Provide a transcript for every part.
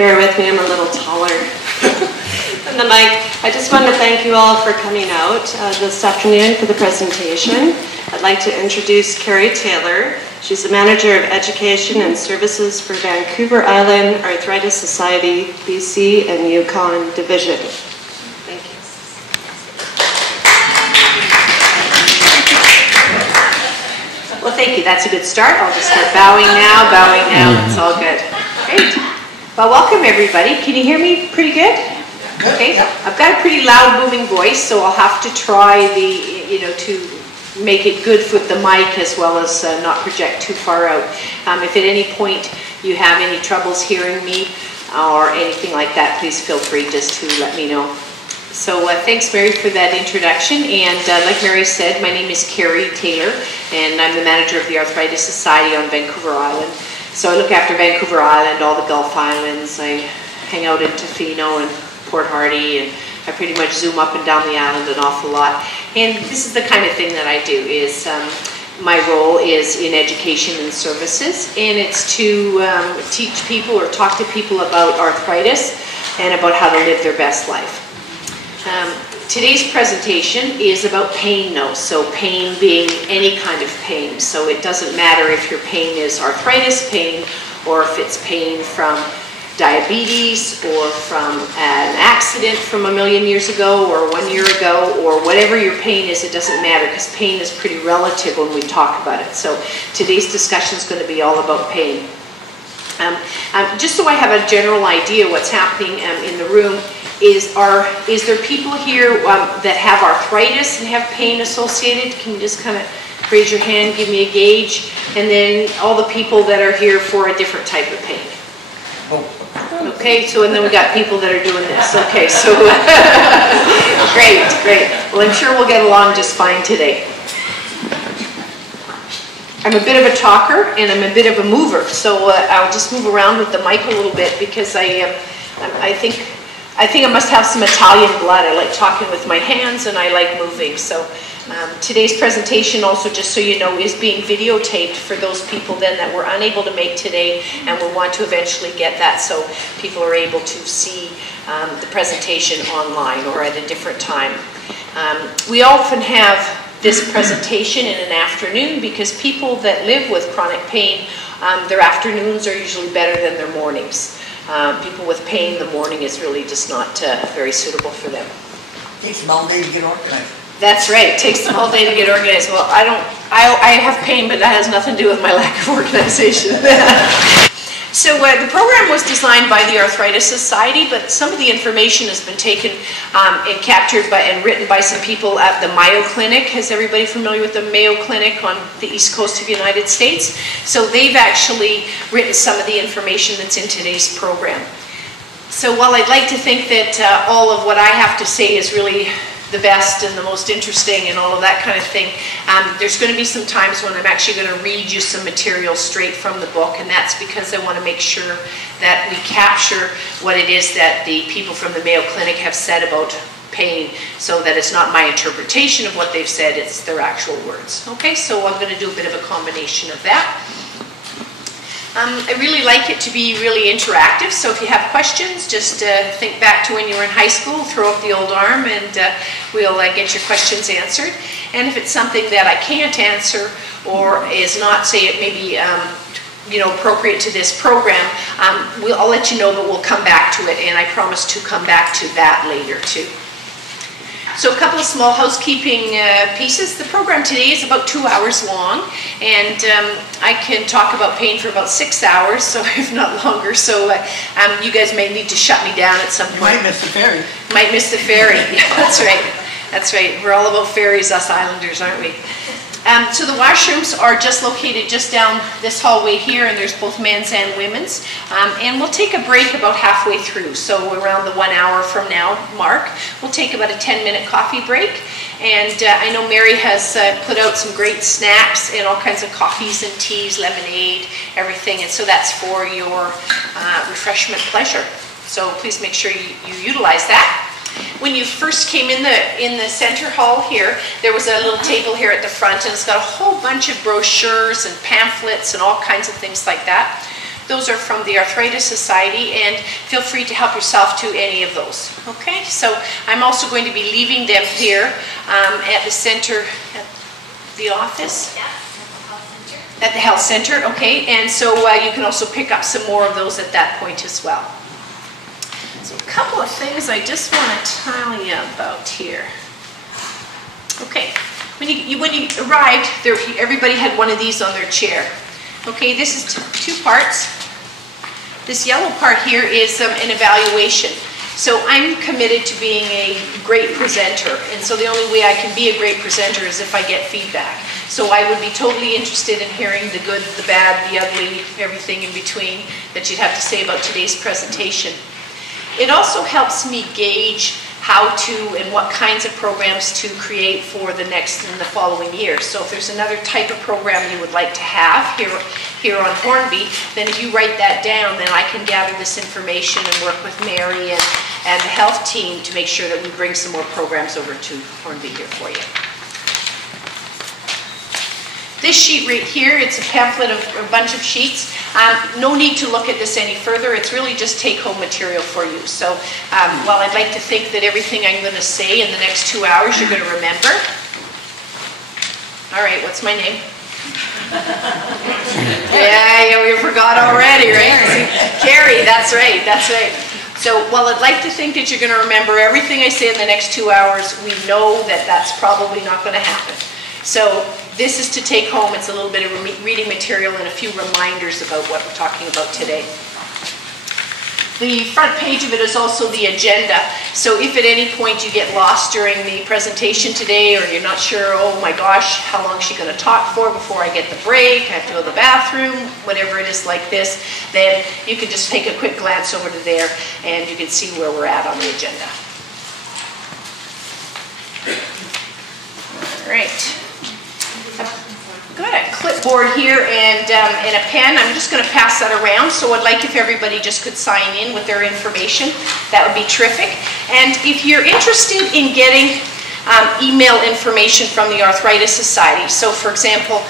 bear with me, I'm a little taller than the mic. I just want to thank you all for coming out this afternoon for the presentation. I'd like to introduce Cari Taylor. She's the Manager of Education and Services for Vancouver Island Arthritis Society, BC and Yukon Division. Thank you. Well, thank you. That's a good start. I'll just start bowing now. It's all good. Great. Well, welcome everybody. Can you hear me pretty good? Okay. I've got a pretty loud, booming voice, so I'll have to try to make it good with the mic as well as not project too far out. If at any point you have any troubles hearing me or anything like that, please feel free just to let me know. So thanks Mary for that introduction, and like Mary said, my name is Cari Taylor and I'm the manager of the Arthritis Society on Vancouver Island. So I look after Vancouver Island, all the Gulf Islands. I hang out in Tofino and Port Hardy, and I pretty much zoom up and down the island an awful lot. And this is the kind of thing that I do, is my role is in education and services, and it's to teach people or talk to people about arthritis and about how to live their best life. Today's presentation is about pain though, so pain being any kind of pain. So it doesn't matter if your pain is arthritis pain or if it's pain from diabetes or from an accident from a million years ago or 1 year ago, or whatever your pain is, it doesn't matter, because pain is pretty relative when we talk about it. So today's discussion is going to be all about pain. Just so I have a general idea what's happening in the room, is there people here that have arthritis and have pain associated? Can you just kind of raise your hand, give me a gauge, and then all the people that are here for a different type of pain. Okay, so and then we got people that are doing this. Okay, so great. Well, I'm sure we'll get along just fine today. I'm a bit of a talker and I'm a bit of a mover, so I'll just move around with the mic a little bit because I think I must have some Italian blood. I like talking with my hands and I like moving. So today's presentation also, just so you know, is being videotaped for those people then that were unable to make today and will want to eventually get that, so people are able to see the presentation online or at a different time. We often have this presentation in an afternoon because people that live with chronic pain, their afternoons are usually better than their mornings. People with pain, the morning is really just not very suitable for them. It takes them all day to get organized. That's right. It takes them all day to get organized. Well, I have pain, but that has nothing to do with my lack of organization. So the program was designed by the Arthritis Society, but some of the information has been taken and captured and written by some people at the Mayo Clinic. Is everybody familiar with the Mayo Clinic on the east coast of the United States? So they've actually written some of the information that's in today's program. So while I'd like to think that all of what I have to say is really the best and the most interesting and all of that kind of thing, there's going to be some times when I'm actually going to read you some material straight from the book, and that's because I want to make sure that we capture what it is that the people from the Mayo Clinic have said about pain, so that it's not my interpretation of what they've said, it's their actual words. Okay, so I'm going to do a bit of a combination of that. I really like it to be really interactive, so if you have questions, just think back to when you were in high school, throw up the old arm, and we'll get your questions answered. And if it's something that I can't answer or is not, say it may be appropriate to this program, I'll let you know, but we'll come back to it, and I promise to come back to that later too. So a couple of small housekeeping pieces. The program today is about 2 hours long, and I can talk about pain for about 6 hours, so if not longer. So you guys may need to shut me down at some point. You might miss the ferry. Might miss the ferry. Yeah, that's right. That's right. We're all about ferries, us islanders, aren't we? So the washrooms are just located just down this hallway here, and there's both men's and women's. And we'll take a break about halfway through, so around the 1 hour from now mark. We'll take about a 10-minute coffee break. And I know Mary has put out some great snacks and all kinds of coffees and teas, lemonade, everything. And so that's for your refreshment pleasure. So please make sure you utilize that. When you first came in the center hall here, there was a little table here at the front, and it's got a whole bunch of brochures and pamphlets and all kinds of things like that. Those are from the Arthritis Society, and feel free to help yourself to any of those. Okay, so I'm also going to be leaving them here at the center, at the office. At the health center, okay, and so you can also pick up some more of those at that point as well. So a couple of things I just want to tell you about here. Okay, when you arrived, everybody had one of these on their chair. Okay, this is two parts. This yellow part here is an evaluation. So I'm committed to being a great presenter, and so the only way I can be a great presenter is if I get feedback. So I would be totally interested in hearing the good, the bad, the ugly, everything in between that you'd have to say about today's presentation. It also helps me gauge how to and what kinds of programs to create for the next and the following year. So if there's another type of program you would like to have here on Hornby, then if you write that down, then I can gather this information and work with Mary and the health team to make sure that we bring some more programs over to Hornby here for you. This sheet right here, it's a pamphlet of a bunch of sheets. No need to look at this any further. It's really just take-home material for you. So while I'd like to think that everything I'm going to say in the next 2 hours you're going to remember. All right, what's my name? yeah, we forgot already, right? Cari, that's right, that's right. So while I'd like to think that you're going to remember everything I say in the next 2 hours, we know that that's probably not going to happen. So this is to take home. It's a little bit of reading material and a few reminders about what we're talking about today. The front page of it is also the agenda. So if at any point you get lost during the presentation today, or you're not sure, oh my gosh, how long is she going to talk for before I get the break, I have to go to the bathroom, whatever it is like this, then you can just take a quick glance over to there and you can see where we're at on the agenda. All right. I've got a clipboard here and a pen. I'm just going to pass that around. So I'd like if everybody just could sign in with their information. That would be terrific. And if you're interested in getting email information from the Arthritis Society, so for example,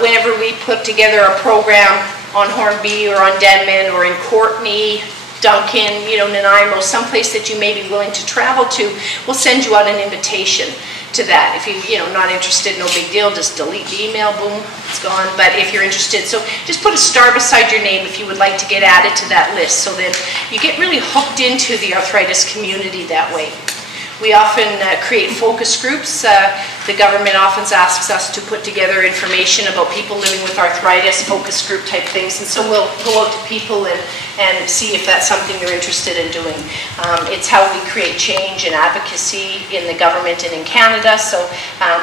whenever we put together a program on Hornby or on Denman or in Courtney, Duncan, Nanaimo, someplace that you may be willing to travel to, we'll send you out an invitation to that. If you're not interested, no big deal, just delete the email, boom, it's gone. But if you're interested, so just put a star beside your name if you would like to get added to that list, so then you get really hooked into the arthritis community that way. We often create focus groups. The government often asks us to put together information about people living with arthritis, focus group type things, and so we'll go out to people and see if that's something they're interested in doing. It's how we create change and advocacy in the government and in Canada, so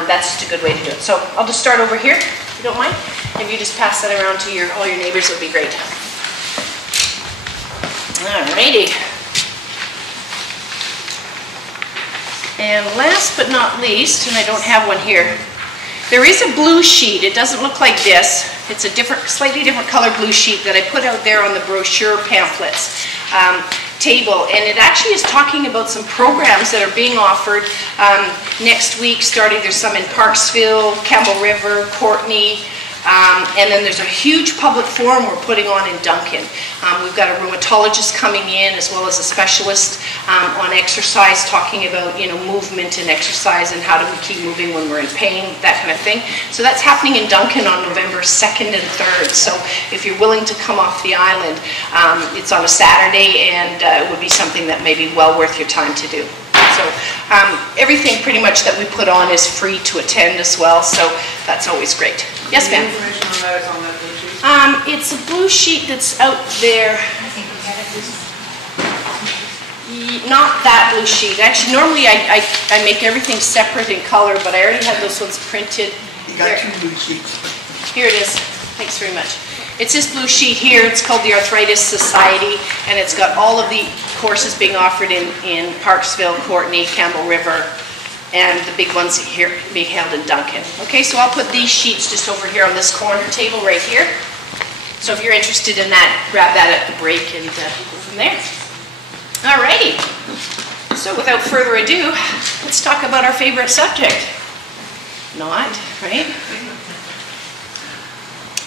that's just a good way to do it. So I'll just start over here, if you don't mind. If you just pass that around to all your neighbors, it would be great. Alrighty. And last but not least, and I don't have one here, there is a blue sheet. It doesn't look like this. It's a slightly different color blue sheet that I put out there on the brochure pamphlets table. And it actually is talking about some programs that are being offered next week starting. There's some in Parksville, Campbell River, Courtney, and then there's a huge public forum we're putting on in Duncan. We've got a rheumatologist coming in as well as a specialist on exercise, talking about movement and exercise and how do we keep moving when we're in pain, that kind of thing. So that's happening in Duncan on November 2nd and 3rd. So if you're willing to come off the island, it's on a Saturday, and it would be something that may be well worth your time to do. So everything pretty much that we put on is free to attend as well, so that's always great. Yes, ma'am? The information on that is on that blue sheet? It's a blue sheet that's out there. Not that blue sheet. Actually, normally I make everything separate in color, but I already have those ones printed. You got two blue sheets. Here it is. Thanks very much. It's this blue sheet here. It's called the Arthritis Society, and it's got all of the courses being offered in Parksville, Courtney, Campbell River, and the big ones here being held in Duncan. Okay, so I'll put these sheets just over here on this corner table right here. So if you're interested in that, grab that at the break and go from there. Alrighty. So without further ado, let's talk about our favorite subject. Not, right?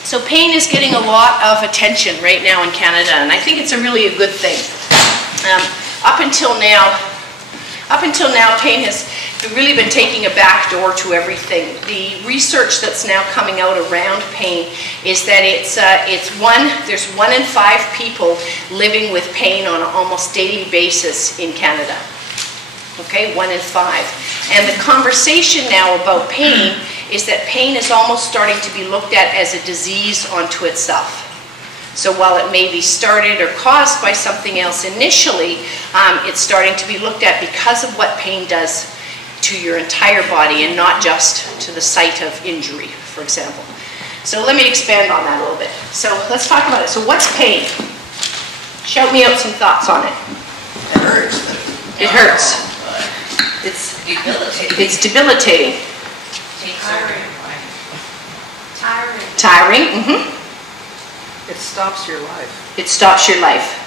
So pain is getting a lot of attention right now in Canada, and I think it's really a good thing. Up until now, pain has really been taking a back door to everything. The research that's now coming out around pain is that there's 1 in 5 people living with pain on an almost daily basis in Canada. Okay, 1 in 5. And the conversation now about pain is that pain is almost starting to be looked at as a disease unto itself. So while it may be started or caused by something else initially, it's starting to be looked at because of what pain does to your entire body and not just to the site of injury, for example. So let me expand on that a little bit. So let's talk about it. So what's pain? Shout me out some thoughts on it. It hurts. It hurts. It's debilitating. It's debilitating. Tiring. Mm-hmm. It stops your life. It stops your life.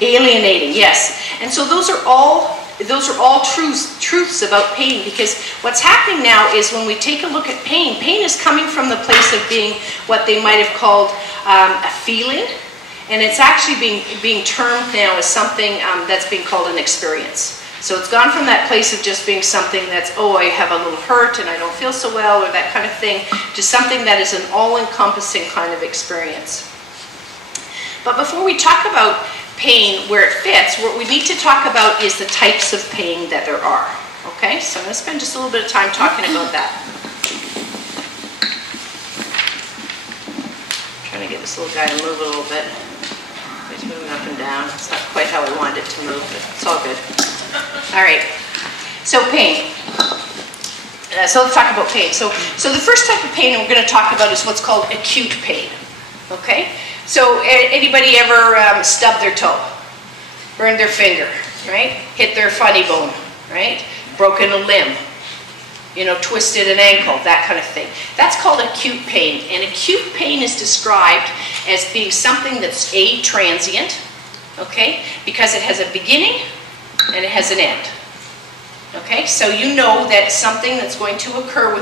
Alienating, yes. And so those are all truths about pain, because what's happening now is when we take a look at pain, pain is coming from the place of being what they might have called a feeling, and it's actually being termed now as something that's being called an experience. So it's gone from that place of just being something that's, oh, I have a little hurt and I don't feel so well, or that kind of thing, to something that is an all-encompassing kind of experience. But before we talk about pain where it fits, what we need to talk about is the types of pain that there are. Okay, so I'm going to spend just a little bit of time talking about that. Trying to get this little guy to move a little bit. He's moving up and down. It's not quite how I wanted it to move, but it's all good. All right, so pain. So let's talk about pain. So the first type of pain we're going to talk about is what's called acute pain. Okay, so anybody ever stubbed their toe, burned their finger, right? Hit their funny bone, right? Broken a limb, twisted an ankle, that kind of thing. That's called acute pain, and acute pain is described as being something that's transient, okay, because it has a beginning and it has an end. Okay, so you know that something that's going to occur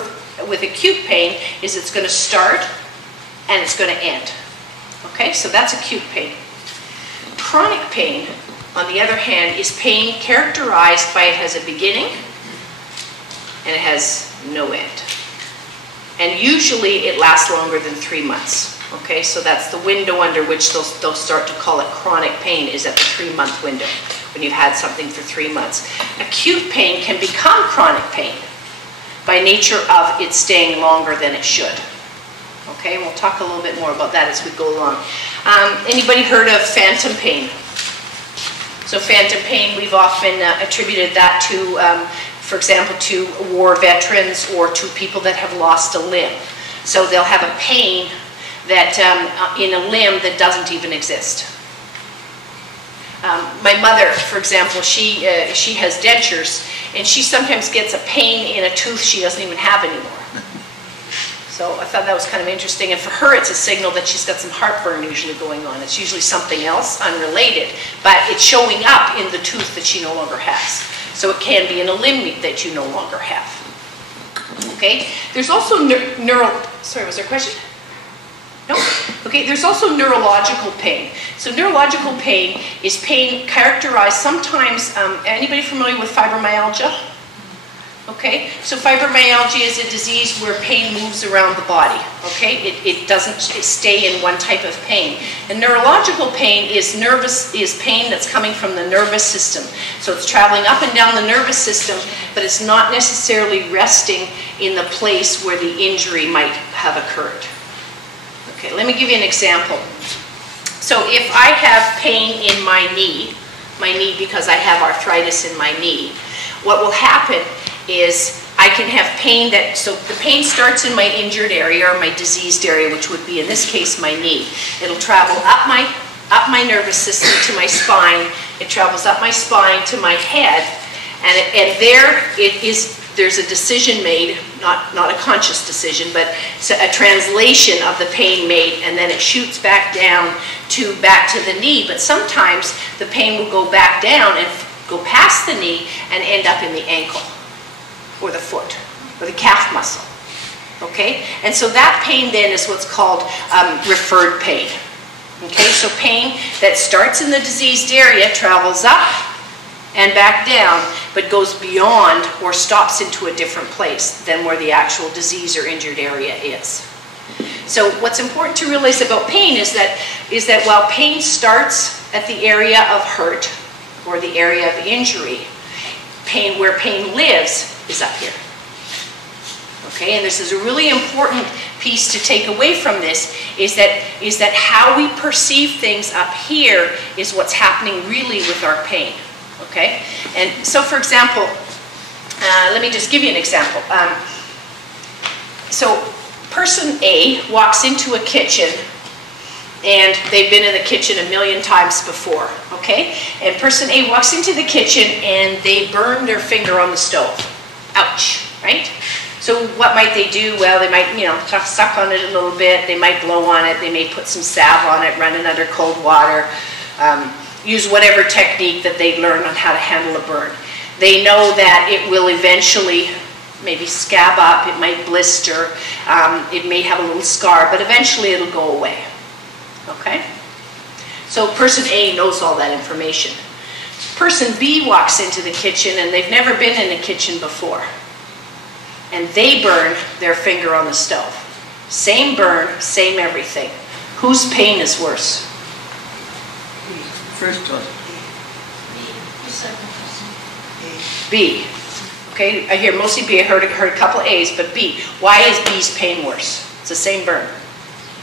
with acute pain is it's going to start and it's going to end. Okay, so that's acute pain. Chronic pain, on the other hand, is pain characterized by it has a beginning and it has no end. And usually it lasts longer than 3 months. Okay, so that's the window under which they'll start to call it chronic pain, is at the 3-month window, when you've had something for 3 months. Acute pain can become chronic pain by nature of it staying longer than it should. Okay, we'll talk a little bit more about that as we go along. Anybody heard of phantom pain? So phantom pain, we've often attributed that to, for example, to war veterans or to people that have lost a limb. So they'll have a pain that in a limb that doesn't even exist. My mother, for example, she has dentures, and she sometimes gets a pain in a tooth she doesn't even have anymore. So I thought that was kind of interesting, and for her it's a signal that she's got some heartburn usually going on. It's usually something else unrelated, but it's showing up in the tooth that she no longer has. So it can be in a limb that you no longer have. Okay, there's also sorry, was there a question? No? Okay, there's also neurological pain. So neurological pain is pain characterized sometimes, anybody familiar with fibromyalgia? Okay, so fibromyalgia is a disease where pain moves around the body, okay? It doesn't stay in one type of pain. And neurological pain is pain that's coming from the nervous system. So it's traveling up and down the nervous system, but it's not necessarily resting in the place where the injury might have occurred. Okay, let me give you an example. So if I have pain in my knee because I have arthritis in my knee, what will happen is I can have pain so the pain starts in my injured area or my diseased area, which would be in this case my knee. It'll travel up my nervous system to my spine. It travels up my spine to my head, and there's a decision made, not a conscious decision, but a translation of the pain made, and then it shoots back down to the knee. But sometimes the pain will go back down and go past the knee and end up in the ankle, or the foot, or the calf muscle. Okay, and so that pain then is what's called referred pain. Okay, so pain that starts in the diseased area, travels up and back down, but goes beyond or stops into a different place than where the actual disease or injured area is. So what's important to realize about pain is that while pain starts at the area of hurt or the area of injury, where pain lives is up here. Okay, and this is a really important piece to take away from this, is that how we perceive things up here is what's happening really with our pain. Okay, and so for example, let me just give you an example. So person A walks into a kitchen, and they've been in the kitchen a million times before, okay? And person A walks into the kitchen and they burn their finger on the stove. Ouch, right? So what might they do? Well, they might, suck on it a little bit. They might blow on it. They may put some salve on it, run it under cold water, use whatever technique that they've learned on how to handle a burn. They know that it will eventually maybe scab up, it might blister, it may have a little scar, but eventually it'll go away. Okay? So person A knows all that information. Person B walks into the kitchen and they've never been in a kitchen before. And they burn their finger on the stove. Same burn, same everything. Whose pain is worse? First one. B. Okay, I hear mostly B. I heard a couple of A's, but B. Why is B's pain worse? It's the same burn.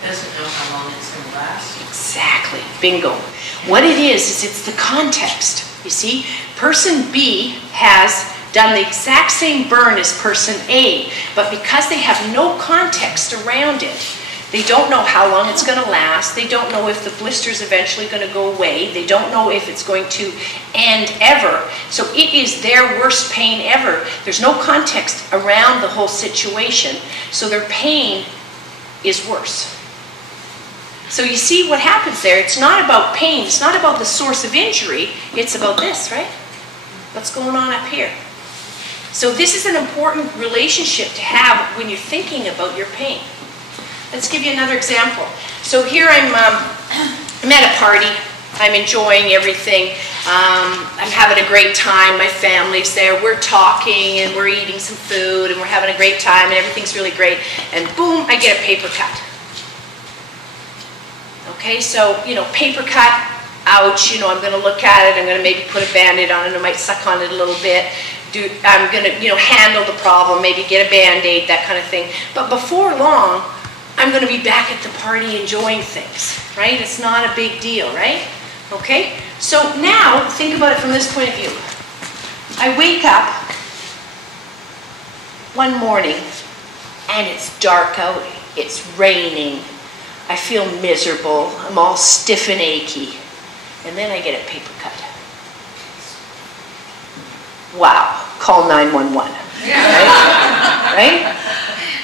Doesn't know how long it's going to last. Exactly. Bingo. What it is it's the context. You see, person B has done the exact same burn as person A, but because they have no context around it, they don't know how long it's going to last. They don't know if the blister's eventually going to go away. They don't know if it's going to end ever. So it is their worst pain ever. There's no context around the whole situation, so their pain is worse. So you see what happens there. It's not about pain. It's not about the source of injury. It's about this, right? What's going on up here? So this is an important relationship to have when you're thinking about your pain. Let's give you another example. So here I'm at a party. I'm enjoying everything. I'm having a great time. My family's there. We're talking and we're eating some food and we're having a great time and everything's really great. And boom, I get a paper cut. Okay, so, paper cut, ouch, I'm going to look at it. I'm going to maybe put a Band-Aid on it. I might suck on it a little bit. I'm going to, handle the problem, maybe get a Band-Aid, that kind of thing. But before long, I'm going to be back at the party enjoying things, right? It's not a big deal, right? Okay? So now, think about it from this point of view. I wake up one morning, and it's dark out. It's raining. I feel miserable. I'm all stiff and achy. And then I get a paper cut. Wow. Call 911. Right? Right?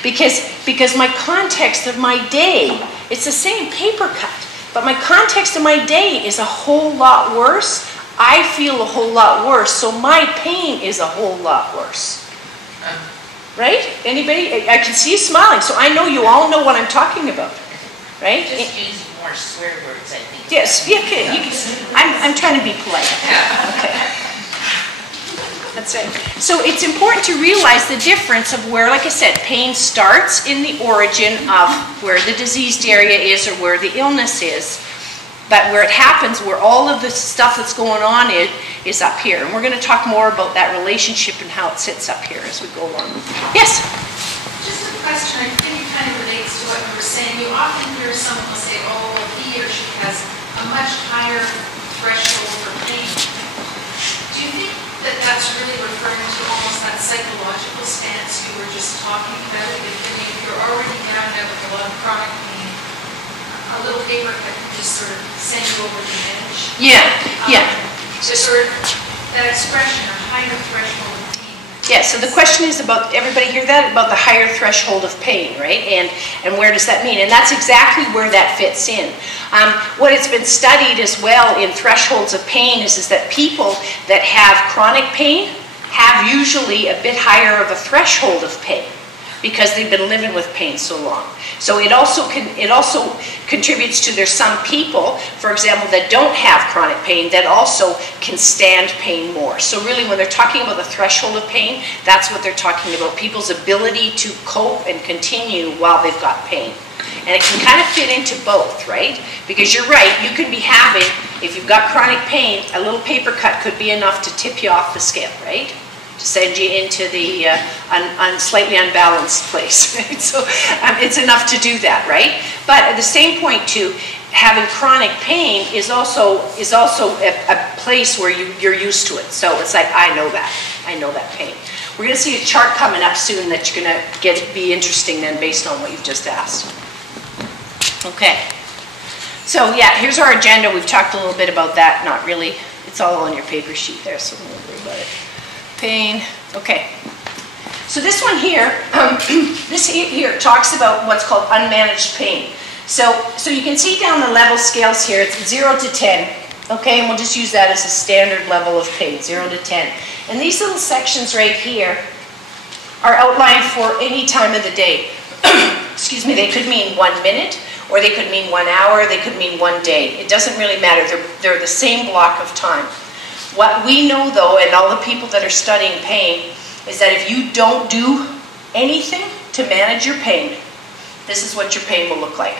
Because my context of my day, it's the same paper cut, but my context of my day is a whole lot worse. I feel a whole lot worse, so my pain is a whole lot worse. Right? Anybody? I can see you smiling, so I know you all know what I'm talking about. Right? Just use more swear words, I think. Yes, yeah, okay. I'm trying to be polite. Okay. That's right. So it's important to realize the difference of where, like I said, pain starts in the origin of where the diseased area is or where the illness is, but where it happens, where all of the stuff that's going on is up here. And we're going to talk more about that relationship and how it sits up here as we go along. Yes? Just a question, I think it kind of relates to what you were saying. You often hear someone will say, oh, well, he or she has a much higher threshold for pain. Do you think that that's really referring to almost that psychological stance you were just talking about? If you're already down there with a lot of chronic pain, a little paper cut can just sort of send you over the edge. Yeah, yeah. So sort of that expression, a higher threshold. Yeah, so the question is about, everybody hear that? About the higher threshold of pain, right? And where does that mean? And that's exactly where that fits in. What it's been studied as well in thresholds of pain is that people that have chronic pain have usually a bit higher of a threshold of pain. because they've been living with pain so long. So it also contributes to there's some people, for example, that don't have chronic pain that also can stand pain more. So really when they're talking about the threshold of pain, that's what they're talking about, people's ability to cope and continue while they've got pain. And it can kind of fit into both, right? Because you're right, you could be having, if you've got chronic pain, a little paper cut could be enough to tip you off the scale, right? To send you into the slightly unbalanced place. Right? So it's enough to do that, right? But at the same point too, having chronic pain is also a place where you're used to it. So it's like, I know that pain. We're going to see a chart coming up soon that you're going to be interesting then based on what you've just asked. Okay. So yeah, here's our agenda. We've talked a little bit about that. Not really. It's all on your paper sheet there, so don't worry about it. Pain. Okay. So this one here, this here talks about what's called unmanaged pain. So you can see down the level scales here, it's 0 to 10. Okay, and we'll just use that as a standard level of pain, 0 to 10. And these little sections right here are outlined for any time of the day. Excuse me, they could mean 1 minute, or they could mean 1 hour, they could mean 1 day. It doesn't really matter. They're the same block of time. What we know though, and all the people that are studying pain, is that if you don't do anything to manage your pain, this is what your pain will look like.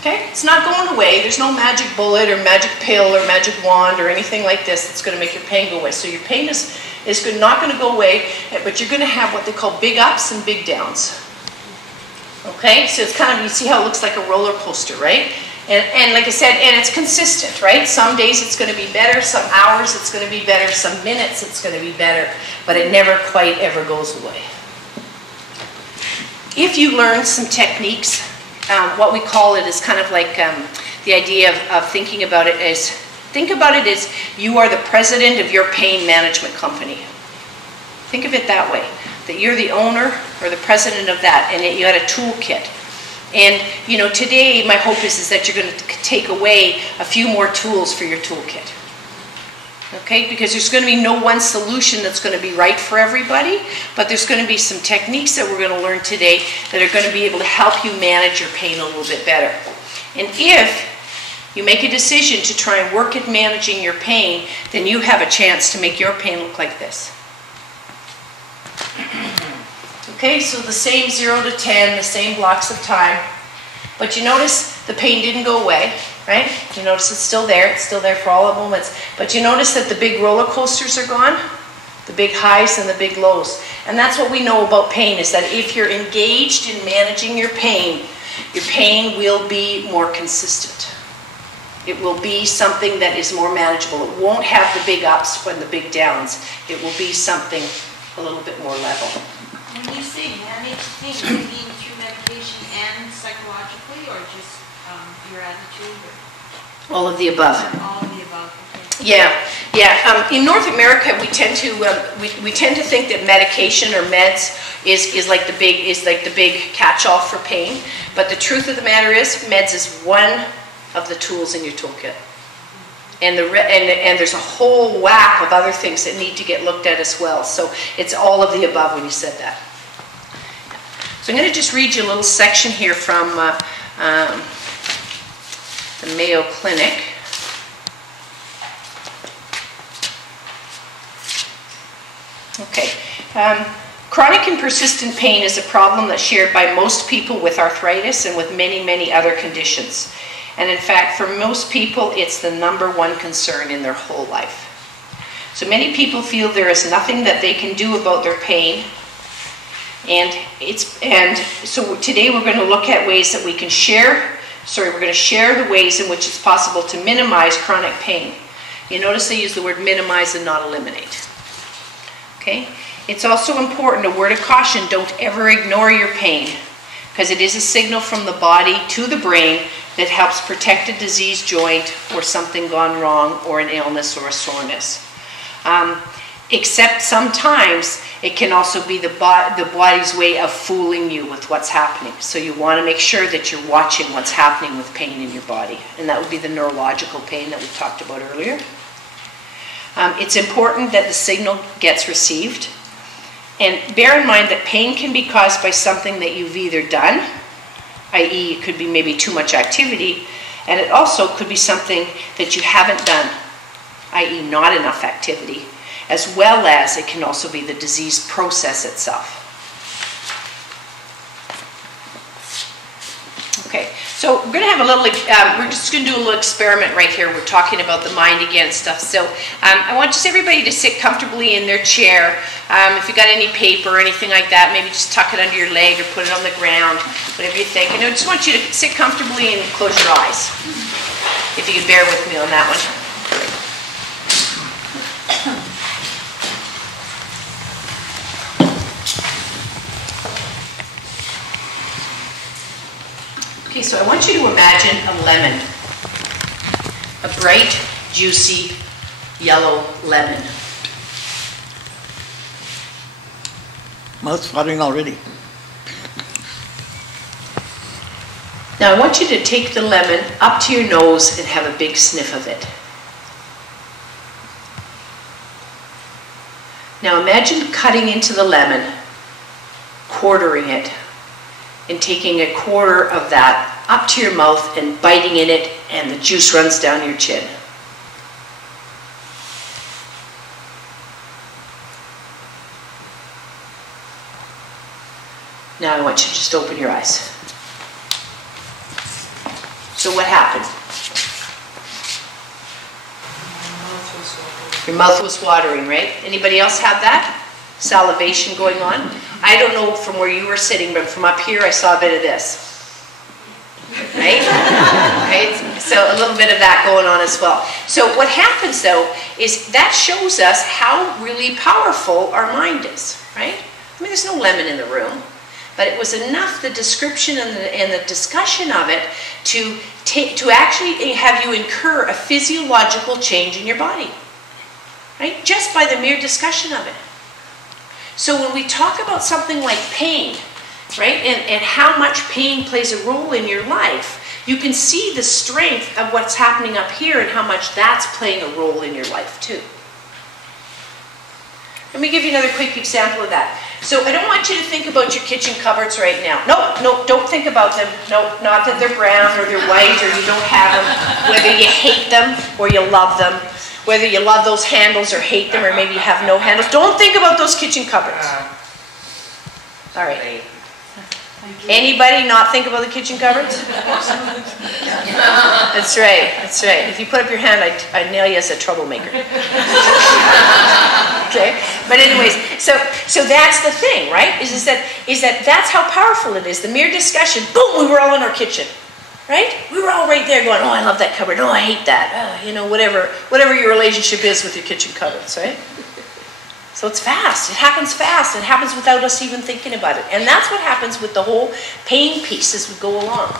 Okay? It's not going away. There's no magic bullet or magic pill or magic wand or anything like this that's going to make your pain go away. So your pain is not going to go away, but you're going to have what they call big ups and big downs. Okay? So it's kind of, you see how it looks like a roller coaster, right? And like I said, and it's consistent, right? Some days it's going to be better, some hours it's going to be better, some minutes it's going to be better, but it never quite ever goes away. If you learn some techniques, what we call it is kind of like the idea of thinking about it as, think about it as you are the president of your pain management company. Think of it that way, that you're the owner or the president of that, and you got a toolkit. And you know, today my hope is that you're going to take away a few more tools for your toolkit. Okay, because there's going to be no one solution that's going to be right for everybody, but there's going to be some techniques that we're going to learn today that are going to be able to help you manage your pain a little bit better. And if you make a decision to try and work at managing your pain, then you have a chance to make your pain look like this. Okay, so the same 0 to 10, the same blocks of time, but you notice the pain didn't go away. Right? You notice it's still there for all the moments. But you notice that the big roller coasters are gone, the big highs and the big lows. And that's what we know about pain, is that if you're engaged in managing your pain will be more consistent. It will be something that is more manageable. It won't have the big ups and the big downs. It will be something a little bit more level. When you say manage pain, do you mean through medication and psychologically, or just your attitude? Or? All of the above. All of the above. Okay. Yeah. In North America, we tend to think that medication or meds is like the big catch-all for pain. But the truth of the matter is, meds is one of the tools in your toolkit. And there's a whole whack of other things that need to get looked at as well. So it's all of the above when you said that. So I'm going to just read you a little section here from the Mayo Clinic. Okay. Chronic and persistent pain is a problem that's shared by most people with arthritis and with many, many other conditions. And in fact, for most people, it's the #1 concern in their whole life. So many people feel there is nothing that they can do about their pain. And so today we're going to look at ways that we can share the ways in which it's possible to minimize chronic pain. You notice they use the word minimize and not eliminate. Okay? It's also important, a word of caution, don't ever ignore your pain, because it is a signal from the body to the brain that helps protect a diseased joint or something gone wrong or an illness or a soreness. Except sometimes it can also be the body's way of fooling you with what's happening. So you want to make sure that you're watching what's happening with pain in your body. And that would be the neurological pain that we talked about earlier. It's important that the signal gets received. And bear in mind that pain can be caused by something that you've either done, i.e. it could be maybe too much activity, and it also could be something that you haven't done, i.e. not enough activity, as well as it can also be the disease process itself. Okay, so we're going to have a little, we're just going to do a little experiment right here. We're talking about the mind again stuff. So I want just everybody to sit comfortably in their chair. If you got any paper or anything like that, maybe just tuck it under your leg or put it on the ground, whatever you think. And I just want you to sit comfortably and close your eyes. If you could bear with me on that one. Okay, so I want you to imagine a lemon, a bright, juicy, yellow lemon. Mouth's watering already. Now I want you to take the lemon up to your nose and have a big sniff of it. Now imagine cutting into the lemon, quartering it, and taking a quarter of that up to your mouth and biting in it, and the juice runs down your chin. Now I want you to just open your eyes. So what happened? Your mouth was watering, right? Anybody else have that? Salivation going on? I don't know from where you were sitting, but from up here I saw a bit of this. Right? Right? So a little bit of that going on as well. So what happens though is that shows us how really powerful our mind is, right? I mean, there's no lemon in the room, but it was enough, the description and the discussion of it, to actually have you incur a physiological change in your body, right? Just by the mere discussion of it. So when we talk about something like pain, right, and how much pain plays a role in your life, you can see the strength of what's happening up here and how much that's playing a role in your life too. Let me give you another quick example of that. So I don't want you to think about your kitchen cupboards right now. No, don't think about them. No, not that they're brown or they're white or you don't have them, whether you hate them or you love them. Whether you love those handles or hate them, or maybe you have no handles. Don't think about those kitchen cupboards. All right. Anybody not think about the kitchen cupboards? That's right. That's right. If you put up your hand, I'd nail you as a troublemaker. Okay. But anyways, so that's the thing, right? Is that that's how powerful it is. The mere discussion. Boom! We were all in our kitchen. Right? We were all right there going, oh, I love that cupboard. Oh, I hate that. You know, whatever your relationship is with your kitchen cupboards, right? So it's fast. It happens fast. It happens without us even thinking about it. And that's what happens with the whole pain piece as we go along.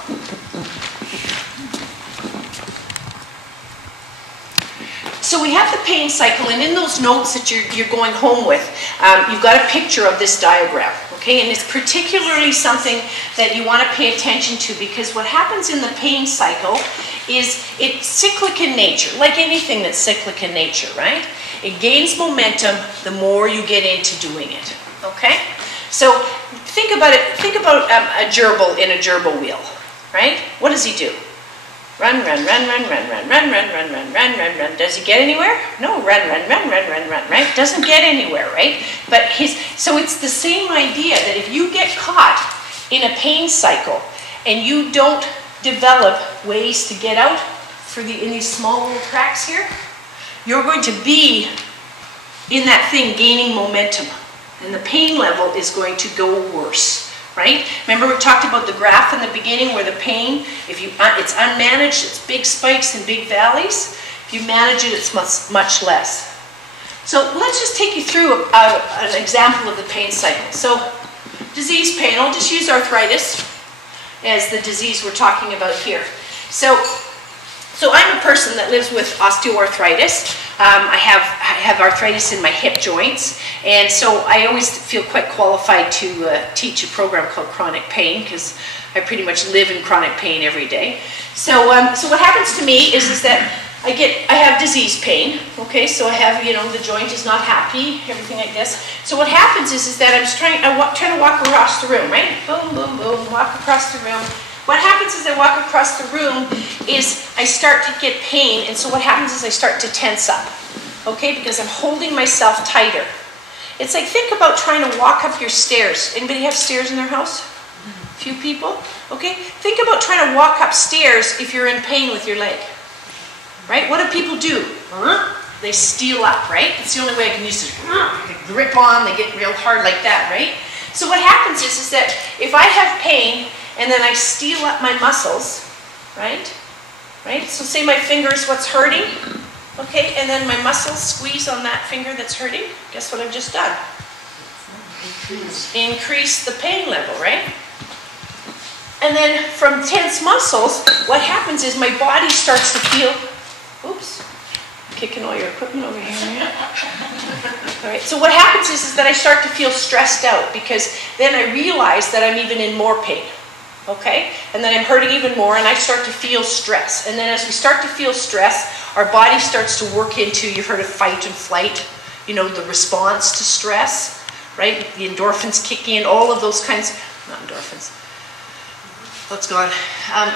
So we have the pain cycle, and in those notes that you're going home with, you've got a picture of this diagram. Okay, and it's particularly something that you want to pay attention to, because what happens in the pain cycle is it's cyclic in nature, like anything that's cyclic in nature, right? It gains momentum the more you get into doing it, okay? So think about it, a gerbil in a gerbil wheel, right? What does he do? Run, run, run, run, run, run, run, run, run, run, run, run, run. Does he get anywhere? No, run, run, run, run, run, run, right? Doesn't get anywhere, right? But so it's the same idea that if you get caught in a pain cycle and you don't develop ways to get out in these small little cracks here, you're going to be in that thing gaining momentum, and the pain level is going to go worse. Right? Remember we talked about the graph in the beginning where the pain, it's unmanaged, it's big spikes and big valleys. If you manage it, it's much less. So let's just take you through an example of the pain cycle. So disease pain, I'll just use arthritis as the disease we're talking about here. So I'm a person that lives with osteoarthritis. I have arthritis in my hip joints, and so I always feel quite qualified to teach a program called chronic pain, because I pretty much live in chronic pain every day. So what happens to me is that I have disease pain, okay, so I have, you know, the joint is not happy, everything like this. So what happens is that I'm trying to walk across the room, right? Boom, boom, boom, walk across the room. What happens is I walk across the room is I start to get pain, and so what happens is I start to tense up, okay, because I'm holding myself tighter. It's like, think about trying to walk up your stairs. Anybody have stairs in their house? A few people? Okay, think about trying to walk upstairs if you're in pain with your leg. Right? What do people do? They steal up, right? It's the only way I can use it. They grip on, they get real hard like that, right? So what happens is that if I have pain and then I steal up my muscles, right? So say my finger is what's hurting, okay? And then my muscles squeeze on that finger that's hurting. Guess what I've just done? Increase the pain level, right? And then from tense muscles, what happens is my body starts to feel, oops, kicking all your equipment over here. All right, so what happens is that I start to feel stressed out, because then I realize that I'm even in more pain, okay? And then I'm hurting even more, and I start to feel stress. And then as we start to feel stress, our body starts to work into, you've heard of fight and flight, you know, the response to stress, right? The endorphins kick in, all of those kinds, not endorphins. Let's go on.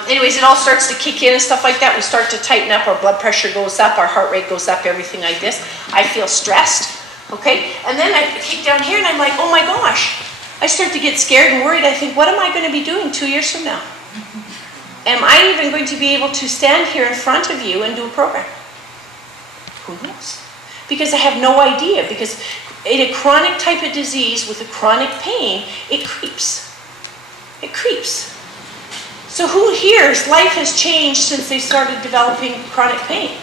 Anyways, it all starts to kick in and stuff like that. We start to tighten up, our blood pressure goes up, our heart rate goes up, everything like this. I feel stressed, okay? And then I kick down here and I'm like, oh my gosh. I start to get scared and worried. I think, what am I going to be doing 2 years from now? Am I even going to be able to stand here in front of you and do a program? Who knows? Because I have no idea. Because in a chronic type of disease with a chronic pain, it creeps. It creeps. So who here's life has changed since they started developing chronic pain?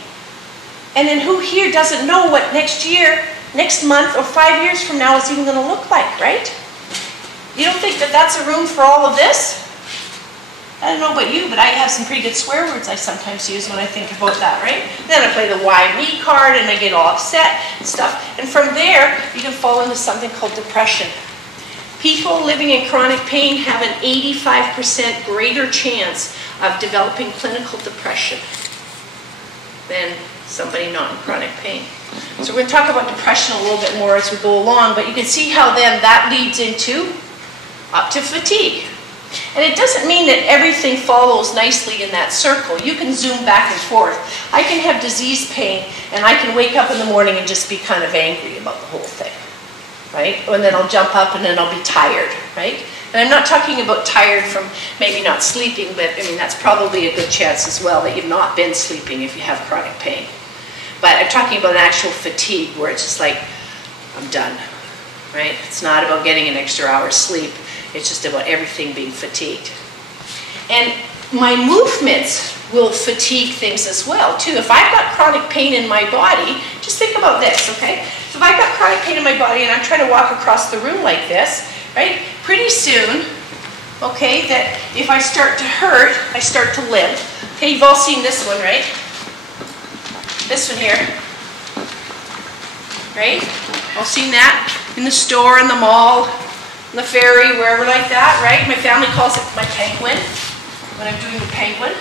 And then who here doesn't know what next year, next month, or 5 years from now is even going to look like, right? You don't think that that's a room for all of this? I don't know about you, but I have some pretty good swear words I sometimes use when I think about that, right? Then I play the why me card and I get all upset and stuff. And from there, you can fall into something called depression. People living in chronic pain have an 85% greater chance of developing clinical depression than somebody not in chronic pain. So we're going to talk about depression a little bit more as we go along, but you can see how then that leads into up to fatigue. And it doesn't mean that everything follows nicely in that circle. You can zoom back and forth. I can have disease pain and I can wake up in the morning and just be kind of angry about the whole thing. Right? And then I'll jump up and then I'll be tired, right? And I'm not talking about tired from maybe not sleeping, but I mean, that's probably a good chance as well that you've not been sleeping if you have chronic pain. But I'm talking about an actual fatigue where it's just like, I'm done, right? It's not about getting an extra hour's sleep. It's just about everything being fatigued. And my movements will fatigue things as well, too. If I've got chronic pain in my body, just think about this, okay? So if I've got chronic pain in my body and I'm trying to walk across the room like this, right? Pretty soon, okay, that if I start to hurt, I start to limp. Okay, you've all seen this one, right? This one here, right? All seen that in the store, in the mall, in the ferry, wherever like that, right? My family calls it my penguin, when I'm doing the penguin,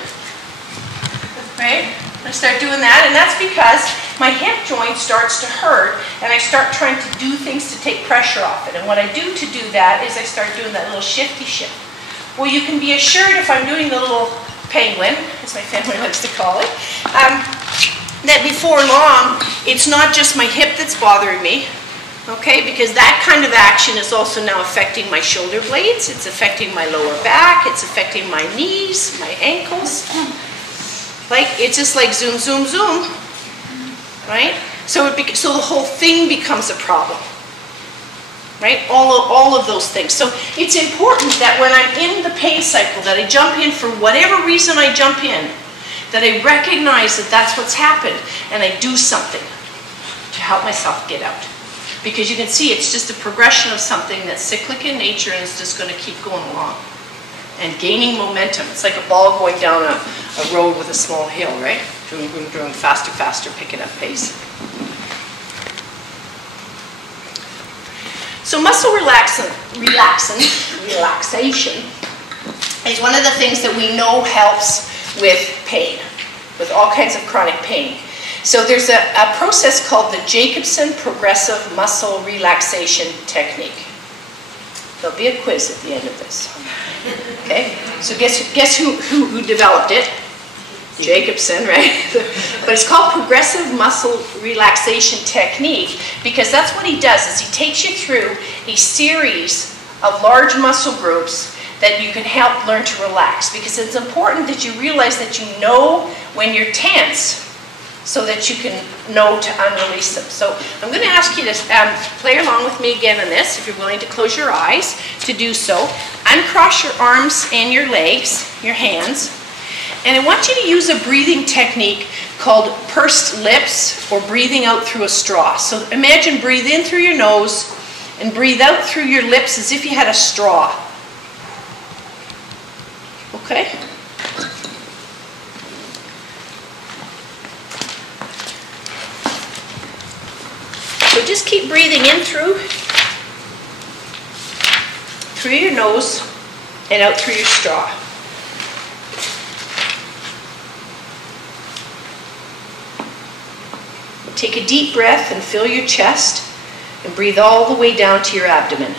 right? I start doing that, and that's because my hip joint starts to hurt, and I start trying to do things to take pressure off it. And what I do to do that is I start doing that little shifty shift. Well, you can be assured if I'm doing the little penguin, as my family likes to call it, that before long, it's not just my hip that's bothering me, okay? Because that kind of action is also now affecting my shoulder blades, it's affecting my lower back, it's affecting my knees, my ankles. Like, it's just like zoom, zoom, zoom, right? So so the whole thing becomes a problem, right? All of those things. So it's important that when I'm in the pain cycle, that I jump in for whatever reason I jump in, that I recognize that that's what's happened, and I do something to help myself get out. Because you can see it's just a progression of something that's cyclic in nature and is just going to keep going along and gaining momentum. It's like a ball going down a road with a small hill, right? Doing faster, faster, picking up pace. So muscle relaxation is one of the things that we know helps with pain. with all kinds of chronic pain. So there's a process called the Jacobson Progressive Muscle Relaxation Technique. There'll be a quiz at the end of this. Okay, so guess who developed it? Jacobson, right? But it's called Progressive Muscle Relaxation Technique because that's what he does, is he takes you through a series of large muscle groups that you can help learn to relax, because it's important that you realize that you know when you're tense so that you can know to unrelease them. So I'm going to ask you to play along with me again on this, if you're willing to close your eyes to do so. Uncross your arms and your legs, your hands, and I want you to use a breathing technique called pursed lips, or breathing out through a straw. So imagine breathe in through your nose and breathe out through your lips as if you had a straw. Okay? So just keep breathing in through your nose and out through your straw. Take a deep breath and fill your chest and breathe all the way down to your abdomen.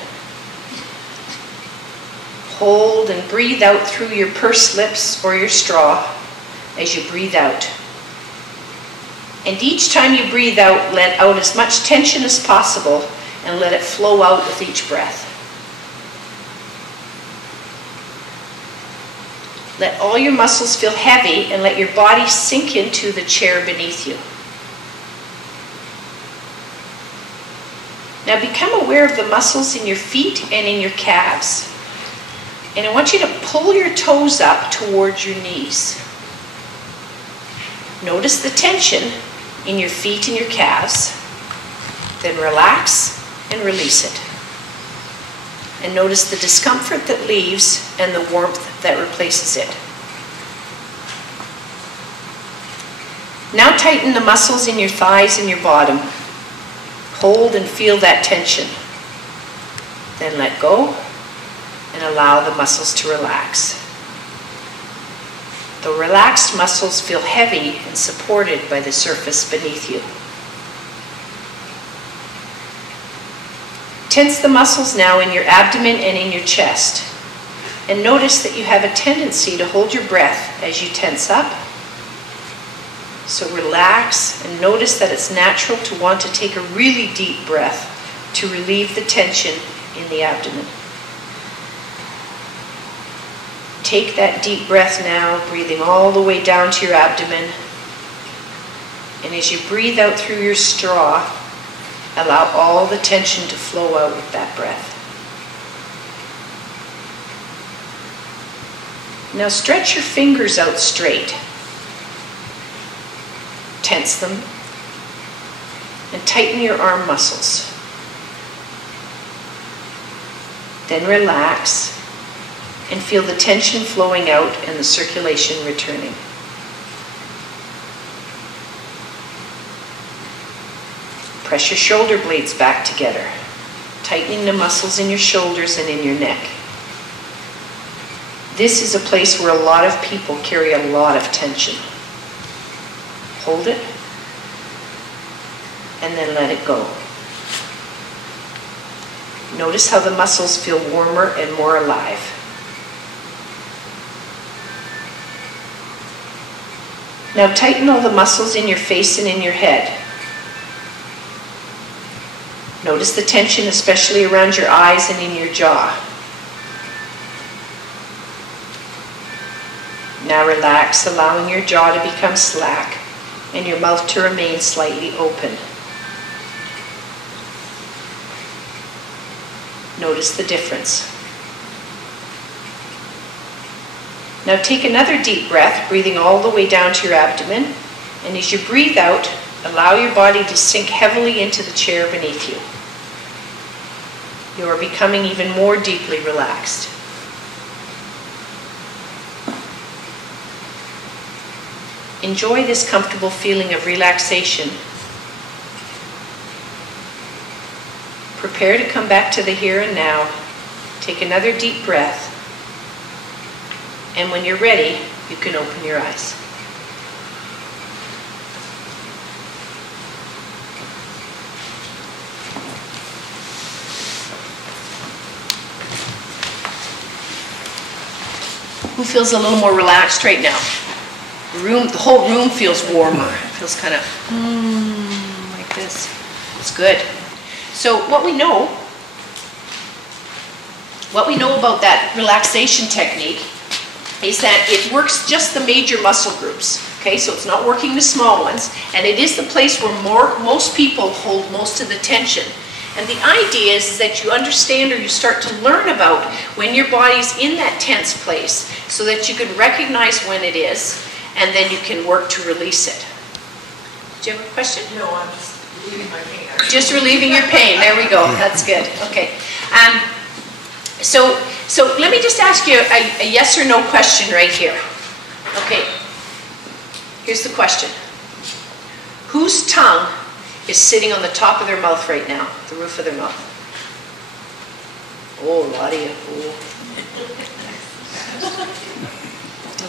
Hold and breathe out through your pursed lips or your straw as you breathe out. And each time you breathe out, let out as much tension as possible and let it flow out with each breath. Let all your muscles feel heavy and let your body sink into the chair beneath you. Now become aware of the muscles in your feet and in your calves. And I want you to pull your toes up towards your knees. Notice the tension in your feet and your calves. Then relax and release it. And notice the discomfort that leaves and the warmth that replaces it. Now tighten the muscles in your thighs and your bottom. Hold and feel that tension. Then let go and allow the muscles to relax. The relaxed muscles feel heavy and supported by the surface beneath you. Tense the muscles now in your abdomen and in your chest. And notice that you have a tendency to hold your breath as you tense up. So relax and notice that it's natural to want to take a really deep breath to relieve the tension in the abdomen. Take that deep breath now, breathing all the way down to your abdomen. And as you breathe out through your straw, allow all the tension to flow out with that breath. Now stretch your fingers out straight. Tense them and tighten your arm muscles. Then relax and feel the tension flowing out and the circulation returning. Press your shoulder blades back together, tightening the muscles in your shoulders and in your neck. This is a place where a lot of people carry a lot of tension. Hold it, and then let it go. Notice how the muscles feel warmer and more alive. Now tighten all the muscles in your face and in your head. Notice the tension, especially around your eyes and in your jaw. Now relax, allowing your jaw to become slack and your mouth to remain slightly open. Notice the difference. Now take another deep breath, breathing all the way down to your abdomen. And as you breathe out, allow your body to sink heavily into the chair beneath you. You are becoming even more deeply relaxed. Enjoy this comfortable feeling of relaxation. Prepare to come back to the here and now. Take another deep breath. And when you're ready, you can open your eyes. Who feels a little more relaxed right now? The whole room feels warmer. It feels kind of like this. It's good. So what we know about that relaxation technique is that it works just the major muscle groups. Okay, so it's not working the small ones, and it is the place where most people hold most of the tension. And the idea is that you understand, or you start to learn about when your body's in that tense place, so that you can recognize when it is, and then you can work to release it. Do you have a question? No, I'm just relieving my pain. Just relieving your pain. There we go. That's good. Okay. So let me just ask you a yes or no question right here. Okay. Here's the question. Whose tongue is sitting on the top of their mouth right now? The roof of their mouth. Oh, a lot of you. Oh.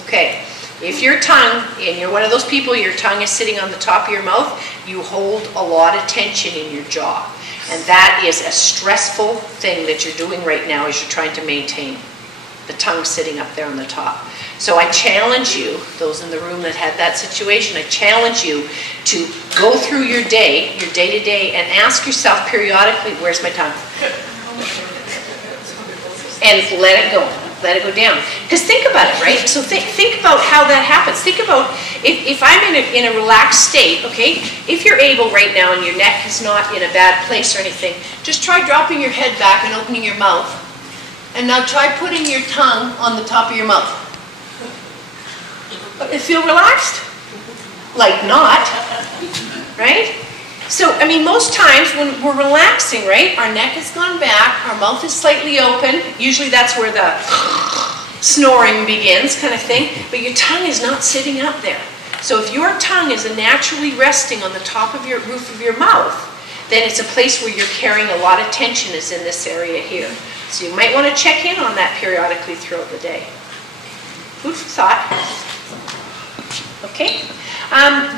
Okay. If your tongue, and you're one of those people, your tongue is sitting on the top of your mouth, you hold a lot of tension in your jaw. And that is a stressful thing that you're doing right now as you're trying to maintain the tongue sitting up there on the top. So I challenge you, those in the room that had that situation, I challenge you to go through your day-to-day, and ask yourself periodically, where's my tongue? And let it go. Let it go down. Because think about it, right? So think about how that happens. Think about if I'm in a relaxed state, okay? If you're able right now and your neck is not in a bad place or anything, just try dropping your head back and opening your mouth. And now try putting your tongue on the top of your mouth. Feel relaxed? Like not, right? So, I mean, most times when we're relaxing, right, our neck has gone back, our mouth is slightly open. Usually that's where the snoring begins, kind of thing. But your tongue is not sitting up there. So if your tongue is naturally resting on the top of your roof of your mouth, then it's a place where you're carrying a lot of tension is in this area here. So you might want to check in on that periodically throughout the day. Food for thought. Okay.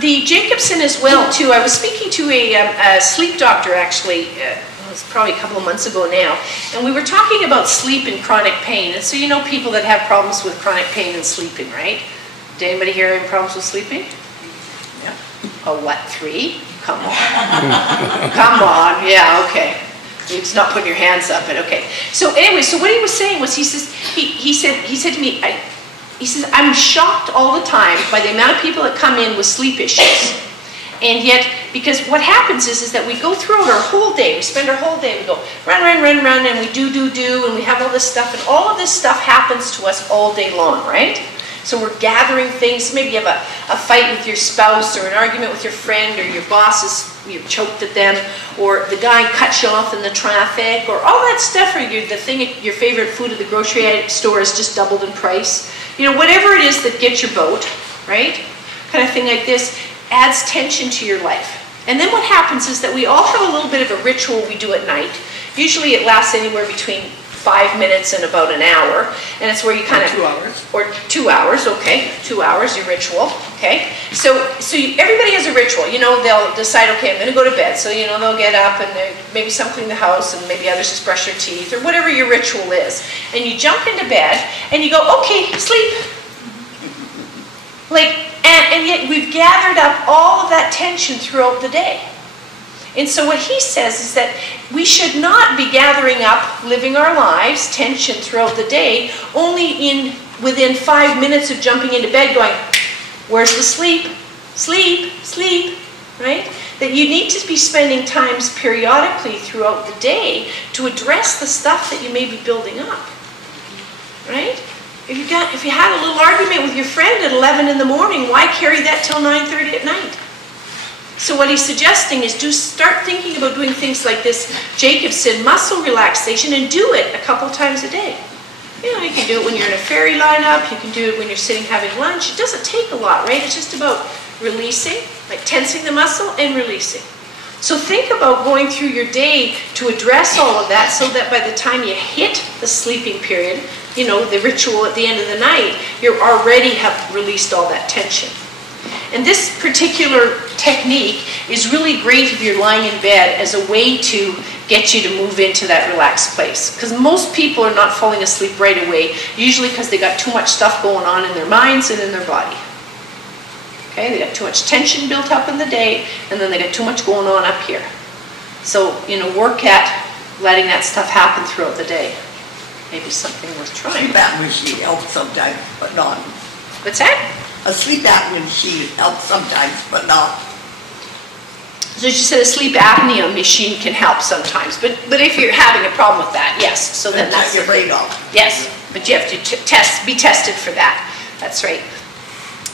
The Jacobson as well, too. I was speaking to a sleep doctor, actually, it was probably a couple of months ago now, and we were talking about sleep and chronic pain. And so you know people that have problems with chronic pain and sleeping, right? Did anybody here have problems with sleeping? Yeah. Oh, what, 3? Come on. Come on. Yeah, okay. It's not putting your hands up, but okay. So anyway, so what he was saying was, he said to me, he says, I'm shocked all the time by the amount of people that come in with sleep issues. And yet, because what happens is that we go throughout our whole day, we spend our whole day, we go run, and we do, and we have all this stuff, and all of this stuff happens to us all day long, right? So we're gathering things. Maybe you have a fight with your spouse, or an argument with your friend, or your boss you've choked at them, or the guy cuts you off in the traffic, or all that stuff, or the thing, your favorite food at the grocery store is just doubled in price. You know, whatever it is that gets your boat, right? Kind of thing like this adds tension to your life. And then what happens is that we all have a little bit of a ritual we do at night. Usually it lasts anywhere between 5 minutes and about an hour, and it's where you kind of 2 hours. Or 2 hours, okay, 2 hours, your ritual, okay. So everybody has a ritual. You know, they'll decide, okay, I'm going to go to bed. So you know, they'll get up and maybe some clean the house, and maybe others just brush their teeth, or whatever your ritual is. And you jump into bed and you go, okay, sleep. And yet we've gathered up all of that tension throughout the day. And so what he says is that we should not be gathering up, living our lives, tension throughout the day, only within 5 minutes of jumping into bed going, where's the sleep? Sleep, sleep, right? That you need to be spending times periodically throughout the day to address the stuff that you may be building up, right? If you had a little argument with your friend at 11 in the morning, why carry that till 9:30 at night? So what he's suggesting is start thinking about doing things like this Jacobson muscle relaxation, and do it a couple times a day. You know, you can do it when you're in a ferry lineup, you can do it when you're sitting having lunch. It doesn't take a lot, right? It's just about releasing, like tensing the muscle and releasing. So think about going through your day to address all of that, so that by the time you hit the sleeping period, you know, the ritual at the end of the night, you already have released all that tension. And this particular technique is really great if you're lying in bed as a way to get you to move into that relaxed place. Because most people are not falling asleep right away, usually because they got too much stuff going on in their minds and in their body. Okay, they got too much tension built up in the day, and then they got too much going on up here. So, you know, work at letting that stuff happen throughout the day. Maybe something worth trying. Sleep apnea machine helps sometimes, but not. What's that? A sleep apnea machine helps sometimes, but not. So she said a sleep apnea machine can help sometimes, but if you're having a problem with that, yes. So then that's your brain off. Yes, but you have to be tested for that. That's right.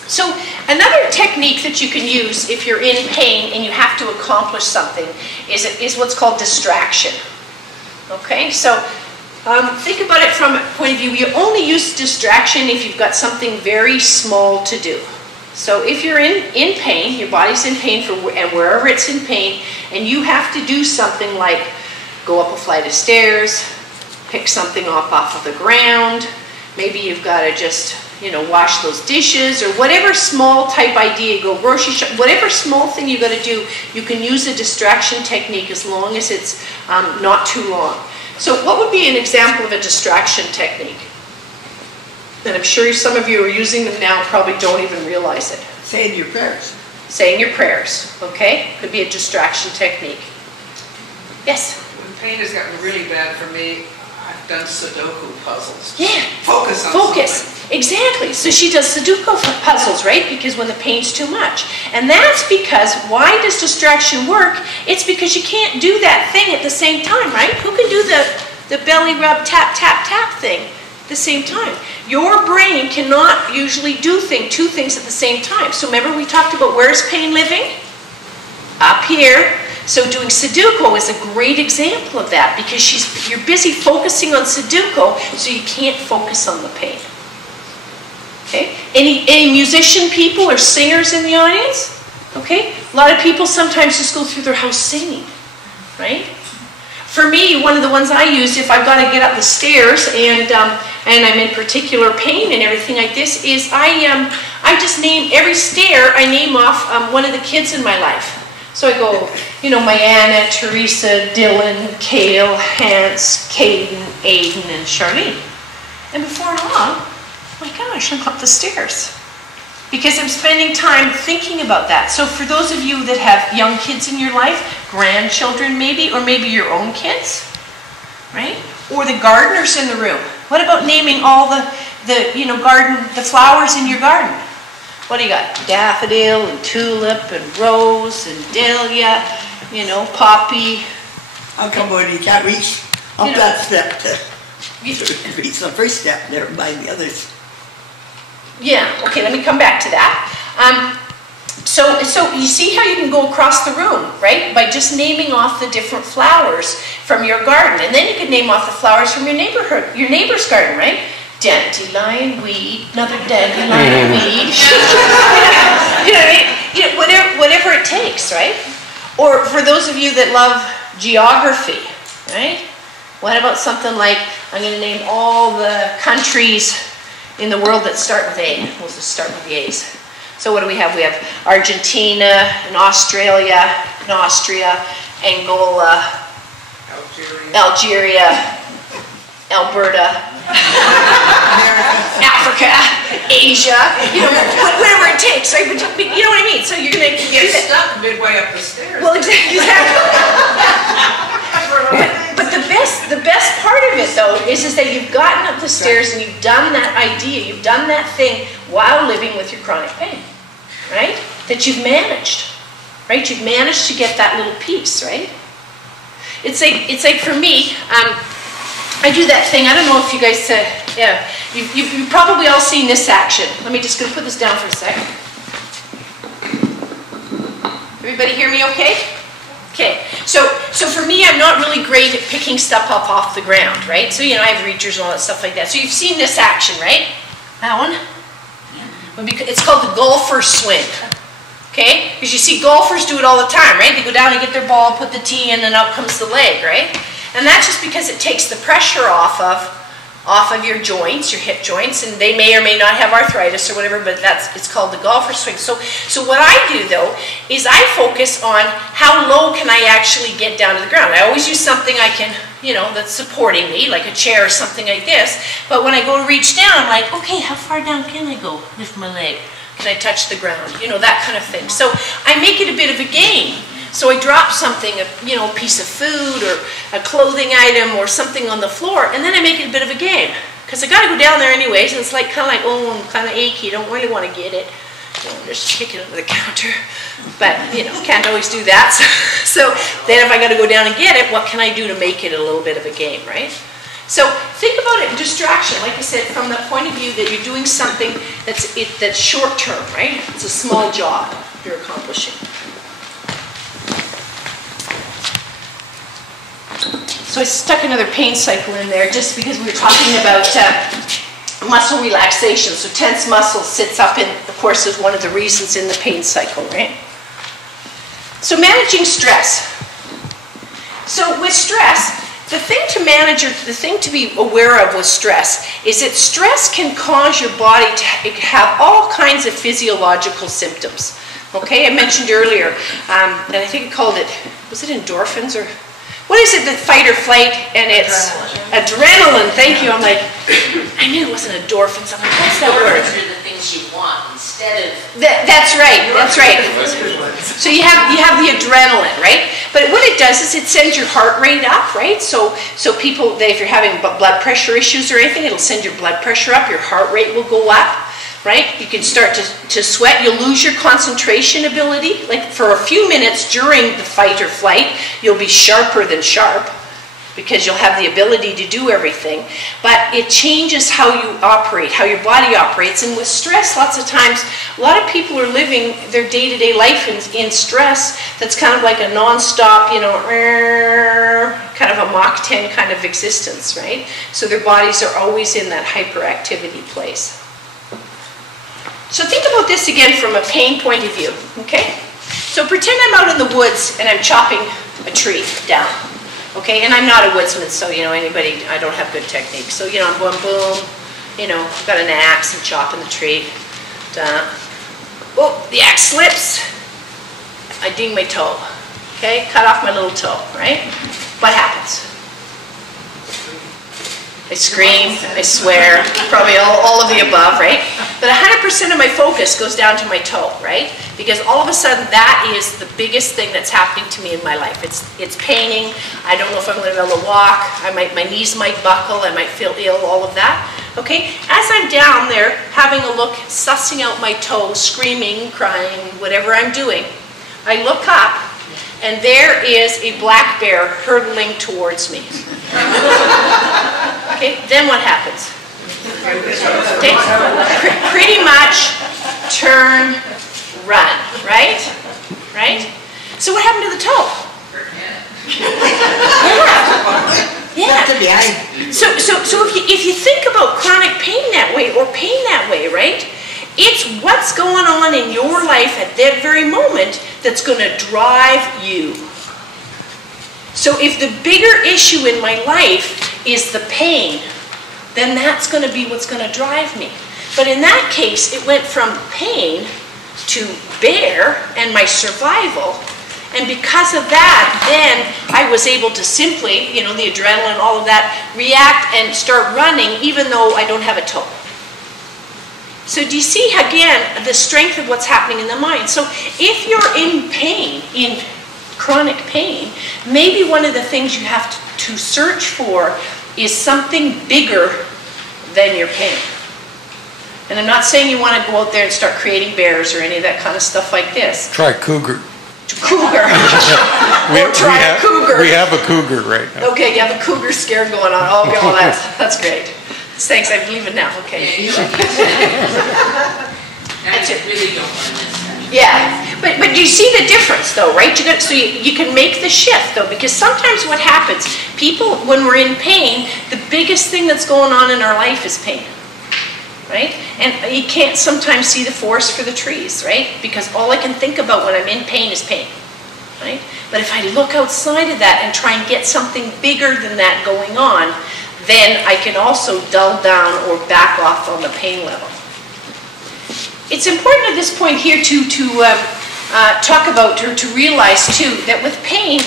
So another technique that you can use if you're in pain and you have to accomplish something is what's called distraction. Okay, so think about it from a point of view. You only use distraction if you've got something very small to do. So if you're in pain, your body's in pain, and wherever it's in pain, and you have to do something like go up a flight of stairs, pick something off of the ground, maybe you've got to just, you know, wash those dishes, or whatever small type idea, go grocery shop, whatever small thing you got to do, you can use a distraction technique as long as it's not too long. So what would be an example of a distraction technique? And I'm sure some of you are using them now and probably don't even realize it. Saying your prayers. Saying your prayers, okay? Could be a distraction technique. Yes? When pain has gotten really bad for me, I've done Sudoku puzzles. Yeah. Focus on Focus. something. Exactly. So she does Sudoku puzzles, right? Because when the pain's too much. And that's because, why does distraction work? It's because you can't do that thing at the same time, right? Who can do the belly rub, tap, tap, tap thing at the same time? Your brain cannot usually do two things at the same time. So remember we talked about where's pain living? Up here. So doing Sudoku is a great example of that, because you're busy focusing on Sudoku, so you can't focus on the pain. Okay? Any musician people or singers in the audience? Okay? A lot of people sometimes just go through their house singing, right? For me, one of the ones I use, if I've got to get up the stairs and I'm in particular pain and everything like this, is I just name every stair, I name off one of the kids in my life. So I go, you know, Mayanna, Teresa, Dylan, Kale, Hans, Caden, Aiden, and Charlene. And before long, oh my gosh, I'm up the stairs. Because I'm spending time thinking about that. So for those of you that have young kids in your life, grandchildren maybe, or maybe your own kids, right? Or the gardeners in the room. What about naming all the flowers in your garden? What do you got? Daffodil and tulip and rose and dahlia, you know, poppy. How come when you can't reach up that step to reach the first step, never mind the others? Yeah, okay, let me come back to that. So you see how you can go across the room, right? By just naming off the different flowers from your garden. And then you can name off the flowers from your neighbor's garden, right? Dandelion weed, another dandelion weed. You know what I mean? You know, whatever it takes, right? Or for those of you that love geography, right? What about something like, I'm going to name all the countries in the world that start with A. We'll just start with the A's. So what do we have? We have Argentina and Australia and Austria, Angola, Algeria, Alberta, Africa, Asia, you know, whatever it takes, right? But you know what I mean? So you're going to get stuck midway up the stairs. Well, exactly. But the best part of it, though, is that you've gotten up the stairs and you've done that idea, you've done that thing while living with your chronic pain, right? That you've managed, right? You've managed to get that little piece, right? It's like for me, I do that thing. I don't know if you guys, you've probably all seen this action. Let me just go put this down for a second. Everybody hear me okay? Okay, so for me, I'm not really great at picking stuff up off the ground, right? So, you know, I have reachers and all that stuff like that. So you've seen this action, right? That one? It's called the Gophers Swing, okay? Because you see golfers do it all the time, right? They go down and get their ball, put the tee in, and out comes the leg, right? And that's just because it takes the pressure off of off of your joints, your hip joints, and they may or may not have arthritis or whatever, but it's called the Gophers Swing. So what I do though is I focus on how low can I actually get down to the ground. I always use something I can, that's supporting me, like a chair or something like this. But when I go to reach down, I'm like, okay, how far down can I go with my leg? Can I touch the ground? That kind of thing. So I make it a bit of a game. So I drop something, a piece of food or a clothing item or something on the floor, and then I make it a bit of a game. Because I got to go down there anyways, and it's like kind of like, oh, I'm kind of achy, don't really want to get it. Just kick it under the counter. But, can't always do that. So then if I got to go down and get it, what can I do to make it a little bit of a game, right? So think about it, distraction, like I said, from the point of view that you're doing something that's short term, right? It's a small job you're accomplishing. So I stuck another pain cycle in there just because we were talking about muscle relaxation. So tense muscle sits up in, of course, is one of the reasons in the pain cycle, right? So managing stress. So with stress, the thing to manage, or the thing to be aware of with stress, is that stress can cause your body to have all kinds of physiological symptoms. Okay, I mentioned earlier, and I think I called it, was it endorphins or? What is it, the fight or flight, and it's adrenaline. Thank you. I'm like, I knew it wasn't endorphins. I'm like, what's that word? Endorphins are the things you want instead of... That's right, that's right. So you have the adrenaline, right? But what it does is it sends your heart rate up, right? So people, if you're having blood pressure issues or anything, it'll send your blood pressure up, your heart rate will go up. Right? You can start to sweat. You'll lose your concentration ability. Like for a few minutes during the fight or flight, you'll be sharper than sharp because you'll have the ability to do everything. But it changes how you operate, how your body operates. And with stress, lots of times, a lot of people are living their day-to-day life in stress that's kind of like a non-stop, kind of a Mach 10 kind of existence, right? So their bodies are always in that hyperactivity place. So think about this again from a pain point of view, okay? So pretend I'm out in the woods and I'm chopping a tree down, okay? And I'm not a woodsman, so, I don't have good technique. So, I'm going boom, got an axe and chopping the tree. Oh, the axe slips. I ding my toe, okay? Cut off my little toe, right? What happens? I scream, I swear, probably all of the above, right? But 100% of my focus goes down to my toe, right? Because all of a sudden that is the biggest thing that's happening to me in my life. It's paining. I don't know if I'm going to be able to walk. My knees might buckle. I might feel ill, all of that. Okay? As I'm down there having a look, sussing out my toe, screaming, crying, whatever I'm doing, I look up and there is a black bear hurtling towards me. Okay, then what happens? Okay. Pretty much turn, run, right? Right? So what happened to the toe? Yeah. So if you think about chronic pain that way, or pain that way, right? It's what's going on in your life at that very moment that's going to drive you. So if the bigger issue in my life is the pain, then that's going to be what's going to drive me. But in that case, it went from pain to bear and my survival. And because of that, then I was able to simply, the adrenaline, all of that, react and start running even though I don't have a toe. So do you see, again, the strength of what's happening in the mind? So if you're in pain, in chronic pain, maybe one of the things you have to search for is something bigger than your pain. And I'm not saying you want to go out there and start creating bears or any of that kind of stuff like this. Try cougar. Cougar. Or try a cougar. We have a cougar right now. Okay, you have a cougar scare going on. Oh, well, that's great. Thanks, I believe it now. Okay. That's it. Really don't want to miss that. Yeah, but you see the difference though, right? So you can make the shift though, because sometimes what happens, people, when we're in pain, the biggest thing that's going on in our life is pain, right? And you can't sometimes see the forest for the trees, right? Because all I can think about when I'm in pain is pain, right? But if I look outside of that and try and get something bigger than that going on, then I can also dull down or back off on the pain level. It's important at this point here to talk about, or to realize too, that with pain,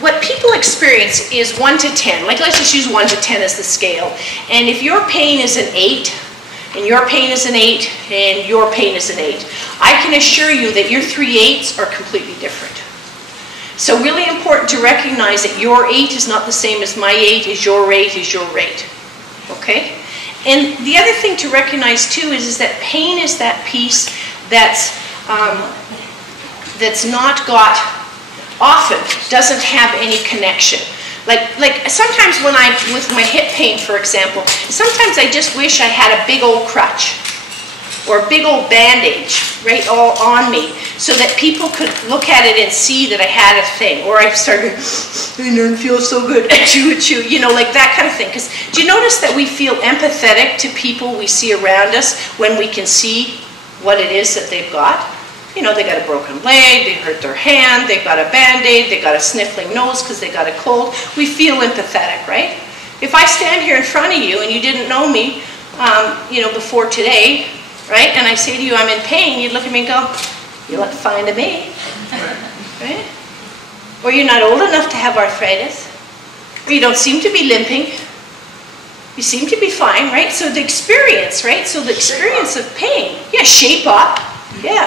what people experience is 1 to 10. Like, let's just use 1 to 10 as the scale. And if your pain is an 8, and your pain is an 8, and your pain is an 8, I can assure you that your 3 8s are completely different. So really important to recognize that your 8 is not the same as my 8, is your 8 is your rate. Okay? And the other thing to recognize too is that pain is that piece that's not got, often doesn't have any connection. Like sometimes when with my hip pain, for example, sometimes I just wish I had a big old crutch or a big old bandage right all on me so that people could look at it and see that I had a thing. Or I started, I don't feel so good, achoo, achoo, you know, like that kind of thing. Because do you notice that we feel empathetic to people we see around us when we can see what it is that they've got? You know, they got a broken leg, they hurt their hand, they've got a Band-Aid, they got a sniffling nose because they got a cold. We feel empathetic, right? If I stand here in front of you and you didn't know me, you know, before today, right, and I say to you, I'm in pain, you'd look at me and go, you look fine to me, right? Or you're not old enough to have arthritis, or you don't seem to be limping, you seem to be fine, right? So the experience, right? So the experience of pain, yeah, shape up. Yeah,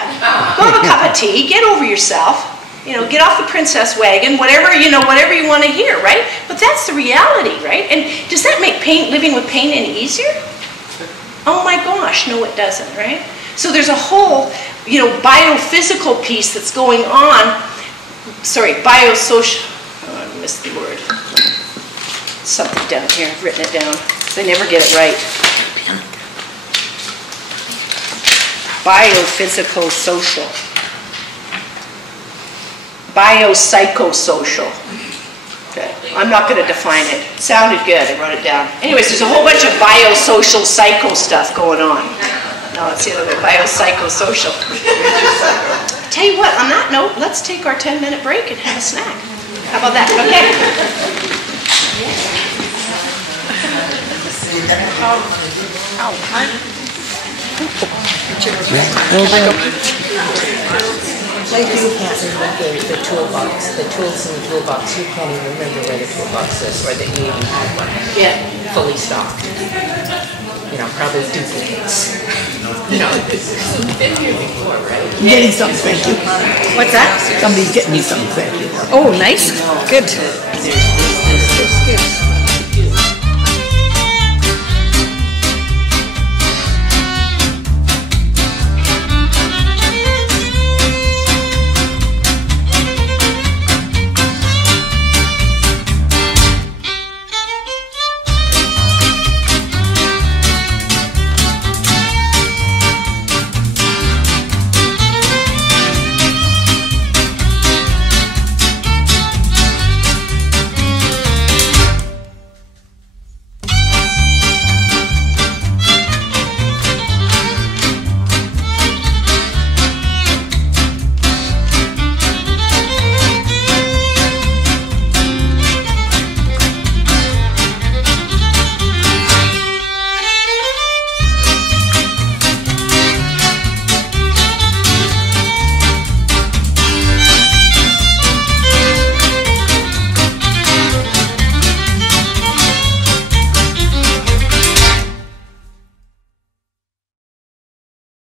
go have a cup of tea, get over yourself, you know, get off the princess wagon, whatever, you know, whatever you want to hear, right? But that's the reality, right? And does that make living with pain any easier? Oh my gosh, no it doesn't, right? So there's a whole, you know, biophysical piece that's going on, sorry, biosocial, oh, I missed the word. Something down here, I've written it down, because I never get it right. Biophysical, social. Biopsychosocial. Okay. I'm not going to define it. It sounded good. I wrote it down. Anyways, there's a whole bunch of biosocial, psycho stuff going on. No, it's the other way. Biopsychosocial. Tell you what, on that note, let's take our 10-minute break and have a snack. How about that? Okay. You can't remember the toolbox, the tools in the toolbox. You can't even remember where the toolbox is, or that you even had one. Yeah. Fully stocked. You know, probably duplicates. You know, you've been here before, right? I'm getting something, thank you. What's that? Somebody's getting me something, thank you. Oh, nice. Good. Good.